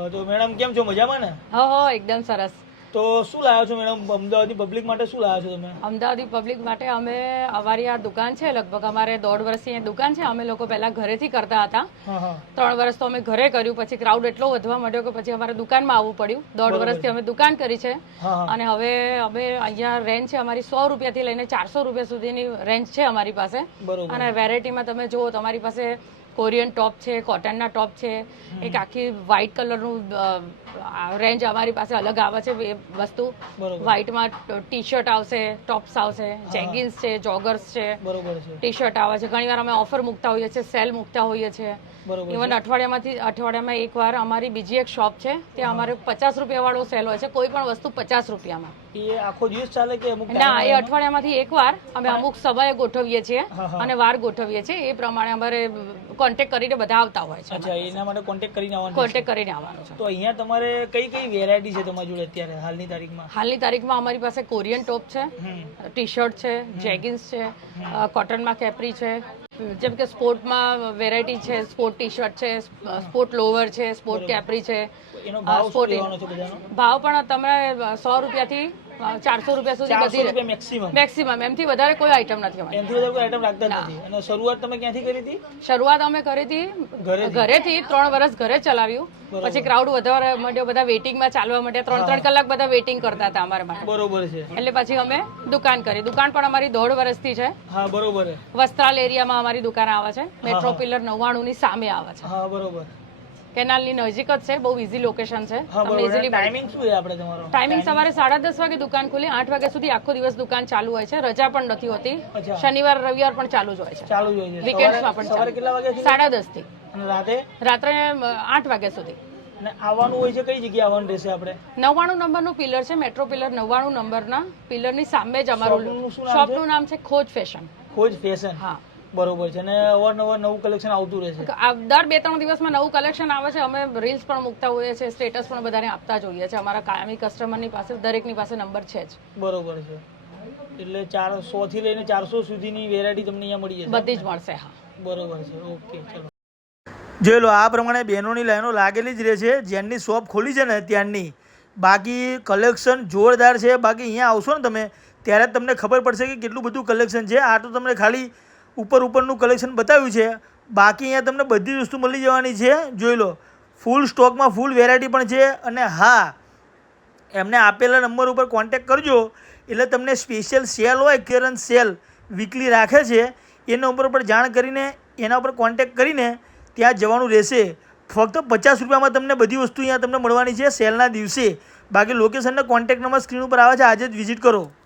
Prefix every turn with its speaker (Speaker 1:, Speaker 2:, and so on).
Speaker 1: તો મેડમ કેમ છો, મજામાં ને?
Speaker 2: હો એકદમ સરસ.
Speaker 1: તો શું લાવ્યા છો મેડમ અમદાવાદી પબ્લિક માટે? શું લાવ્યા છો તમે
Speaker 2: અમદાવાદી પબ્લિક માટે? અમે અમારી આ દુકાન છે, લગભગ અમારે 1.5 વર્ષની દુકાન છે. અમે લોકો પહેલા ઘરેથી કરતા હતા. 3 વર્ષ તો અમે ઘરે કર્યું, પછી ક્રાઉડ એટલો વધવા માંડ્યો કે પછી અમારે દુકાનમાં આવવું પડ્યું. 1.5 વર્ષથી અમે દુકાન કરી છે અને હવે અમે અહીંયા રેન્જ છે અમારી 100 રૂપિયાથી લઈને 400 રૂપિયા સુધીની રેન્જ છે અમારી પાસે. અને વેરાયટીમાં તમે જુઓ, તમારી પાસે કોરિયન ટોપ છે, કોટનના ટોપ છે, એક આખી વ્હાઇટ કલરનું રેન્જ અમારી પાસે અલગ આવે છે. એ વસ્તુ વ્હાઇટમાં ટી શર્ટ આવશે, ટોપ્સ આવશે, જેગિન્સ છે, જોગર્સ છે, ટી શર્ટ આવે છે. ઘણીવાર અમે ઓફર મૂકતા હોઈએ છીએ, સેલ મૂકતા હોઈએ છીએ. ઇવન અઠવાડિયામાં એકવાર અમારી બીજી એક શોપ છે, ત્યાં અમારે 50 રૂપિયા વાળો સેલ હોય છે. કોઈ પણ વસ્તુ 50 રૂપિયામાં.
Speaker 1: એ આખો દિવસ ચાલે કે અમુક?
Speaker 2: ના, એ અઠવાડિયામાંથી એકવાર અમે અમુક સમયે ગોઠવીએ છીએ અને વાર ગોઠવીએ છીએ. એ પ્રમાણે અમારે કોન્ટેક્ટ કરીને બધા આવતા હોય છે.
Speaker 1: અચ્છા, એના માટે કોન્ટેક્ટ કરીને આવવાનું?
Speaker 2: કોન્ટેક્ટ કરીને આવવાનું છે.
Speaker 1: તો અહીંયા તમારે કઈ કઈ વેરાયટી છે તમારી જોડે અત્યારે હાલની તારીખમાં?
Speaker 2: હાલની તારીખમાં અમારી પાસે કોરિયન ટોપ છે, ટી શર્ટ છે, જેગિન્સ છે, કોટનમાં કેપ્રી છે. જેમ કે સ્પોર્ટમાં વેરાયટી છે, સ્પોર્ટ ટી શર્ટ છે, સ્પોર્ટ લોવર છે, સ્પોર્ટ કેપ્રી છે. ભાવ પણ તમારે 100 રૂપિયાથી 400 રૂપિયા સુધી બધી મેક્સિમમ. એમથી વધારે કોઈ આઈટમ નથી અમારી.
Speaker 1: એમથી વધારે કોઈ આઈટમ રાખતા નથી. અને શરૂઆત તમે ક્યાંથી કરી હતી?
Speaker 2: શરૂઆત અમે કરી હતી ઘરેથી. 3 વર્ષ ઘરે ચલાવ્યું. પછી ક્રાઉડ વધારે માંડ્યો, બધા વેઇટિંગમાં ચાલવા માંડ્યા. 3 કલાક બધા વેઇટિંગ કરતા હતા અમારા માટે.
Speaker 1: બરોબર છે.
Speaker 2: એટલે પછી અમે દુકાન કરી. દુકાન પણ અમારી 1.5 વર્ષથી છે.
Speaker 1: હા, બરોબર.
Speaker 2: વસ્ત્રાલ એરિયામાં અમારી દુકાન આવે છે. મેટ્રો પિલર 99 ની સામે આવે છે.
Speaker 1: હા, બરોબર.
Speaker 2: કેનાલની નજીક જ છે. બહુ ઈઝી લોકેશન છે.
Speaker 1: ટાઈમિંગ શું છે આપણે તમારો?
Speaker 2: ટાઈમિંગ સવારે 10:30 વાગે દુકાન ખુલી, 8 વાગ્યા સુધી આખો દિવસ દુકાન ચાલુ હોય છે. રજા પણ નથી હોતી. શનિવાર રવિવાર પણ ચાલુ જ હોય છે.
Speaker 1: ચાલુ જ હોય છે.
Speaker 2: વીકેન્ડ્સમાં પણ.
Speaker 1: સવારે કેટલા વાગ્યાથી?
Speaker 2: 10:30 થી.
Speaker 1: અને
Speaker 2: રાત્રે 8 વાગ્યા સુધી.
Speaker 1: અને આવવાનું હોય છે, કઈ જગ્યાએ આવવાનું રહેશે આપણે?
Speaker 2: 99 નંબરનું પિલર છે, મેટ્રો પિલર 99 નંબરના પિલરની સામે જ અમારું શોપનું નામ છે ખોજ ફેશન.
Speaker 1: ખોજ ફેશન. હા, બરોબર છે. અને અવારનવાર નવું કલેક્શન આવતું રહે છે.
Speaker 2: દર 2-3 દિવસમાં નવું કલેક્શન આવે છે. અમે રીલ્સ પણ મૂકતા હોઈએ છીએ, સ્ટેટસ પણ બધાને આપતા જોઈએ છે. અમારા કાયમી કસ્ટમરની પાસે દરેકની પાસે નંબર છે જ.
Speaker 1: બરોબર છે. એટલે 100 થી લઈને 400 સુધીની વેરાયટી તમને અહીંયા મળી જશે?
Speaker 2: બધી જ મળશે. હા,
Speaker 1: બરોબર છે. ઓકે, ચલો. જોઈ લો, આ પ્રમાણે બહેનોની લાઈનો લાગેલી જ રહે છે જેની શોપ ખોલી છે ને ત્યાંની. બાકી કલેક્શન જોરદાર છે. બાકી અહીંયા આવશો ને તમે ત્યારે તમને ખબર પડશે કે કેટલું બધું કલેક્શન છે. આ તો તમને ખાલી ઉપરનું કલેક્શન બતાવ્યું છે. બાકી અહીંયા તમને બધી વસ્તુ મળી જવાની છે. જોઈ લો, ફૂલ સ્ટોકમાં ફૂલ વેરાયટી પણ છે. અને હા, એમને આપેલા નંબર ઉપર કોન્ટેક કરજો એટલે તમને સ્પેશિયલ સેલ હોય, ક્લિયરન્સ સેલ વીકલી રાખે છે, એના ઉપર પણ જાણ કરીને એના ઉપર કોન્ટેક કરીને ત્યાં જવાનું રહેશે. ફક્ત 50 રૂપિયામાં તમને બધી વસ્તુ અહીંયા તમને મળવાની છે સેલના દિવસે. બાકી લોકેશનના કોન્ટેક નંબર સ્ક્રીન ઉપર આવે છે, આજે જ વિઝિટ કરો.